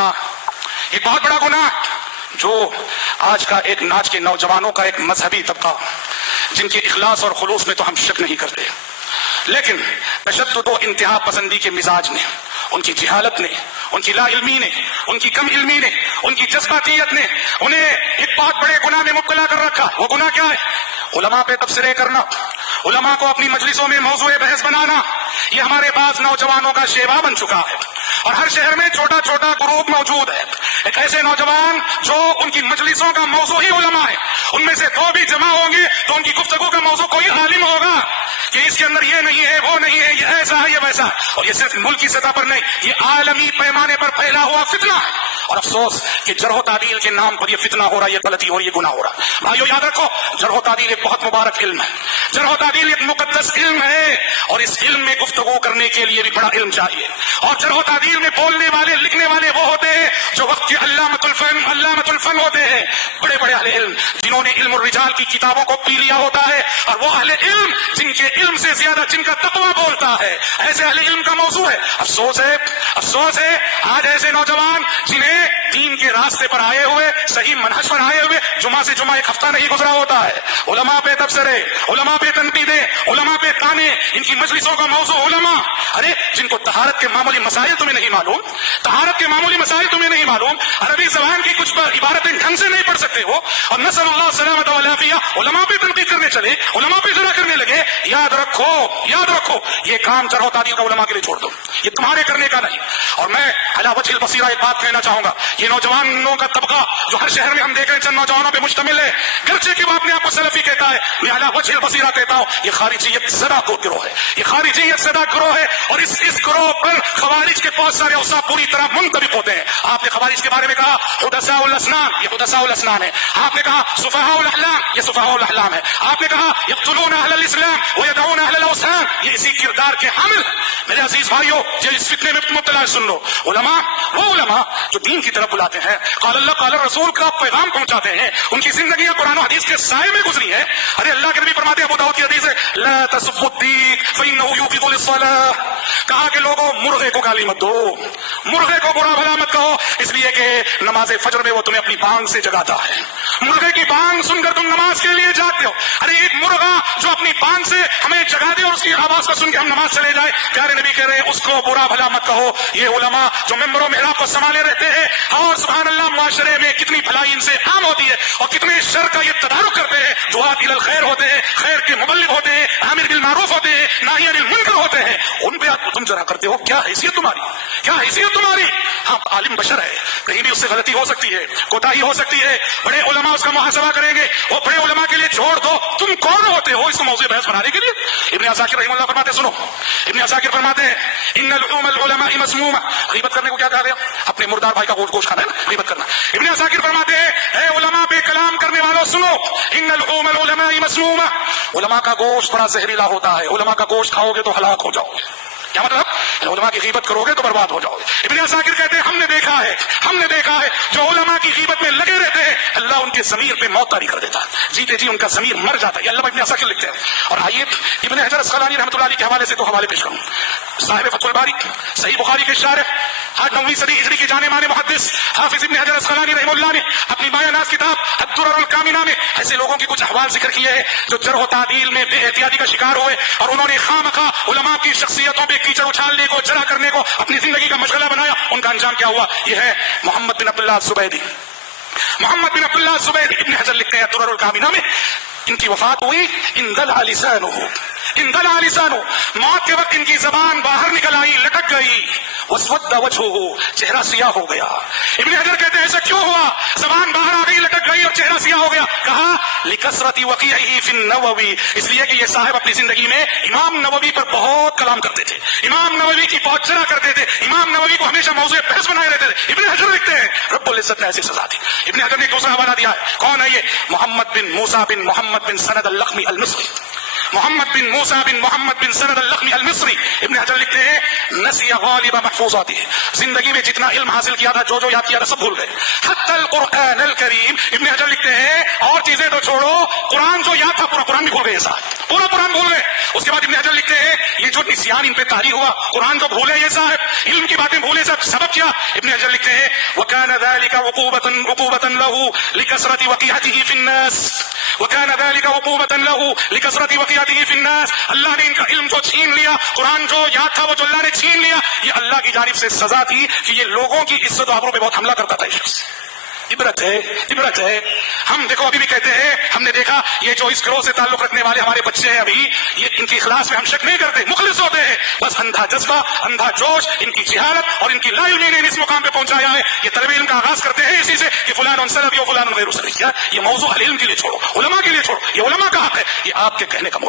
गुनाह, एक बहुत बड़ा गुनाह जो आज का एक नाच के नौजवानों का एक मजहबी तबका, जिनके इखलास और खुलूस में तो हम शक नहीं करते, लेकिन तशद्दुद व इंतहा पसंदी के मिजाज ने, उनकी जिहालत ने, उनकी ला इल्मी ने, उनकी कम इल्मी ने, उनकी जज्बातियत ने उन्हें एक बहुत बड़े गुनाह में मुब्तला कर रखा। वो गुनाह क्या है? उलमा पे तबसरे करना, उलमा को अपनी मजलिसों में मौजूए बहस बनाना। ये हमारे पास नौजवानों का शेवा बन चुका है और हर शहर में छोटा छोटा ग्रुप मौजूद है। एक ऐसे नौजवान जो उनकी मजलिसों का मौजू ही उलमा है, उनमें से दो भी जमा होंगे तो उनकी गुफ्तगू का मौजू कोई आलिम होगा कि इसके अंदर ये नहीं है, वो नहीं है, ये ऐसा है, ये वैसा है। और ये सिर्फ मुल्क की सतह पर नहीं, ये आलमी पैमाने पर फैला हुआ फितना है। और अफसोस कि जरह तादील के नाम पर ये फितना हो रहा है, ये गलती हो रही है, गुनाह हो रहा है। भाइयों याद रखो, जरह तादील एक बहुत मुबारक इल्म है, जरह तादील एक मुकद्दस इल्म है और इस इल्म में गुफ्तगू करने के लिए भी बड़ा इल्म चाहिए। और जरह तादील में बोलने वाले, लिखने वाले वो होते हैं जो वक्त के अल्लामतुल फन होते हैं, बड़े बड़े अहले इल्म जिन्होंने इल्म और रिजाल की किताबों को पी लिया होता है, और वो अहले इल्म जिनके इल्म से ज्यादा जिनका तकवा बोलता है, ऐसे अहले इल्म का मौजू है। अफसोस है आज ऐसे नौजवान जिन्हें दीन के रास्ते पर आए हुए, सही मनहज पर आए हुए, जुमा से जुमा एक हफ्ता नहीं गुजरा होता है, उलमा पे तबसरे, उलमा पे तनकीदें, उलमा पे ताने, इनकी मजलिसों का मौजू उलमा। अरे जिनको तहारत के मामूली मसाइल तुम्हें नहीं मालूम, तहारत के मामूली मसाइल तुम्हें नहीं मालूम, अरबी ज़बान की कुछ इबारतें ढंग से नहीं पढ़ सकते हो, और नसअल्लाह सलामत व आफिया, उलमा पे तनकीद करने चले, उलमा पे जरा करने लगे। याद रखो ये काम जरह तादील का उलमा के लिए छोड़ दो, ये तुम्हारे करने का नहीं। और मैं अला वजहिल बसीरा एक बात कहना चाहूंगा, ये नौजवानों का तबका जो हर शहर में हम देख रहे हैं चंद नौजवानों पे मुश्तमिल है, गर्चे कि वो अपने आप को सलफी कहता है, मैं अला वजहिल बसीरा कहता हूं ये खारिजियत ज़दा गिरोह है, ये खारिजियत ज़दा गिरोह है। और इस गिरोह पर खवारिज के बहुत सारे औसाफ पूरी तरह मुंतबिक होते हैं। आपने खवारिज के बारे में कहा हुदसाउल असनान, ये हुदसाउल असनान है। आपने कहा सुफहाउल अहलाम, ये सुफहाउल अहलाम है। आपने कहा यक़्तुलून अहलल इस्लाम व यदऊन अहलल औसान, ये इसी किरदार के हामिल। मेरे अजीज भाइयों, जो इस फितने में मुब्तला सुन लो, उलमा वो उलमा जो दीन की तरफ बुलाते हैं, क़ाल अल्लाह क़ाल रसूल का पैगाम पहुंचाते हैं, उनकी जिंदगियां कुरान और हदीस के साए में गुजरी है। अरे अल्लाह के नबी फरमाते हैं, अबू दाऊद की हदीस है, ला तसब्बुद्दीक फ़इन्नहु यूक़िज़ु लिस्सलाह, कहा कि लोगों मुर्गे को गाली मत दो, मुर्गे को बुरा भला मत कहो, इसलिए कि नमाज फजर में वो तुम्हें अपनी बांग से जगाता है। मुर्गे की बांग सुनकर तुम नमाज के लिए जागते हो। अरे एक मुर्गा जो अपनी बांग से हमें जगा दे और उसकी आवाज को सुन के हम नमाज चले जाए, प्यारे नबी कह रहे हैं उसको बुरा भला मत कहो। ये उलमा जो मेंबरों मेहराब को संभाले रहते हैं, और सुभान अल्लाह मुआशरे में कितनी भलाई इनसे आम होती है और कितने शर का ये तदारुक करते हैं, दुआत इलल खैर होते हैं, खैर के मुबल्लिग होते हैं, आमिर बिल मारूफ होते हैं, नाही अनिल मुनकर होते हैं, उन पे तुम जरा करते हो। क्या हैसियत तुम्हारी, क्या हैसियत तुम्हारी? हाँ, आलिम बशर है, कहीं भी उससे गलती हो सकती है, कोताही हो सकती है, बड़े उलमा उसका मुहासबा करेंगे। वो बड़े उलमा के लिए छोड़ दो, तुम कौन होते हो इसको मौज़ू बहस बनाने के लिए? इब्ने असाकिर रहमतुल्लाह फरमाते, सुनो, इब्ने असाकिर फरमाते हैं, इन्नल उलमा मस्मूमा, गीबत करने को क्या कहा गया? अपने मुर्दार भाई का गोश्त खाना है ना, गीबत करना। इब्ने असाकिर फरमाते हैं, ए उलमा पे कलाम करने वालों सुनो, इन्नल उलमा मस्मूमा, उलमा का गोश्त बड़ा जहरीला होता है, उलमा का गोश्त खाओगे तो हलाक हो जाओगे। क्या मतलब? उलमा की गीबत करोगे तो बर्बाद हो जाओगे। इब्ने असाकिर कहते हैं, हमने देखा है जो उलमा की गीबत में लगे रहते हैं, अल्लाह उनके ज़मीर पे मौत तारी कर देता है, जीते जी उनका ज़मीर मर जाता है। अल्लाह इब्ने असाकिर लिखते हैं। और आइए इब्ने हजर अस्क़लानी रहमतुल्लाह अलैह के हवाले से तो हवाले पेश करूं, साहिब फतहुल बारी, सही बुखारी के शारिह, 8वीं सदी हिजरी की जाने माने मुहद्दिस हाफिज इब्ने हजर अस्क़लानी रहमतुल्लाह ने अपनी बायानास किताब अद्दुर्रुल कामिना में ऐसे लोगों की कुछ अहवाल जिक्र किए हैं जो जरह तादील में बेएहतियाती का शिकार हुए और उन्होंने खामखा उलमा की शख्सियतों पे कीचड़ उछालने को, जरा करने को अपनी जिंदगी का मशगला बनाया। उनका अंजाम क्या हुआ? यह है मोहम्मद बिन अब्दुल्लाह ज़ुबैदी। मोहम्मद बिन अब्दुल्लाह ज़ुबैदी इब्ने हजर लिखते हैं अद्दुर्रुल कामिना में, इनकी वफात हुई इंदला लिसानुहु, मौत के वक्त इनकी जबान बाहर निकल आई, लटक गई, वस्वद्दा वजहुहु, चेहरा सियाह हो गया। इब्ने हजर कहते हैं ऐसा क्यों हुआ? जबान बाहर आ गई, लटक गई और चेहरा सियाह हो गया। कहा लिकसरती वक़ीअही फिन नववी, इसलिए कि ये साहब अपनी जिंदगी में इमाम नववी पर बहुत कलाम करते थे, इमाम नववी की बहुत जरा करते थे, इमाम नववी को हमेशा मौज़ूए बहस बनाए रहते थे। इब्ने हजर लिखते हैं रब्बुल इज्जत ने ऐसी सजा दी। इब्ने हजर ने एक दूसरा हवाला दिया है, कौन है ये? मोहम्मद बिन मूसा बिन मोहम्मद बिन सनद अल-लख्मी अल-मिस्री। محمد بن موسیٰ بن محمد بن سند اللخمی المصری ابن حجر لکھتے ہیں نسی غالب محفوظاتی، زندگی میں جتنا علم حاصل کیا تھا، جو یاد کیا تھا، سب بھول گئے. حتی القرآن الکریم، ابن حجر لکھتے ہیں اور چیزیں تو چھوڑو، قرآن جو یاد تھا پورا قرآن بھی بھول گئے صاحب، پورا قرآن بھول گئے. اس کے بعد ابن حجر لکھتے ہیں یہ جو نسیان ان پہ طاری ہوا، قرآن جو بھولے یہ صاحب، علم کی باتیں بھولے صاحب، سبب کیا؟ ابن حجر لکھتے ہیں وَكَانَ ذَلِكَ عُقُوبَةً لَهُ لِكَثْرَةِ وَقِيعَتِهِ فِي النَّاسِ، وَكَانَ ذَلِكَ عُقُوبَةً لَهُ لِكَثْرَةِ وَقِيعَتِهِ فِي النَّاسِ. اللہ نے ان کا علم جو چھین لیا، قرآن جو یاد تھا وہ جو اللہ نے چھین لیا، یہ اللہ کی جانب سے سزا تھی کہ یہ لوگوں کی عزت و آبرو پہ بہت حملہ کرتا تھا یہ شخص. عبرت ہے، عبرت ہے. ہم دیکھو ابھی بھی کہتے ہیں، ہم نے دیکھا یہ جو اس گروہ سے تعلق رکھنے والے ہمارے بچے ہیں ابھی، یہ ان کی اخلاص میں ہم شک نہیں کرتے، مخلص ہوتے ہیں، بس اندھا جذبہ، اندھا جوش، ان کی جہالت اور ان کی لا علمی نے اس مقام پہ پہنچایا ہے. یہ طلب علم کا آغاز کرتے ہیں اسی سے کہ فلان سلفی و فلان غیر سلفی. کیا یہ موضوع اہل علم کے لیے چھوڑو، علماء کے لیے چھوڑو، یہ علماء کا حق ہے، یہ آپ کے کہنے کا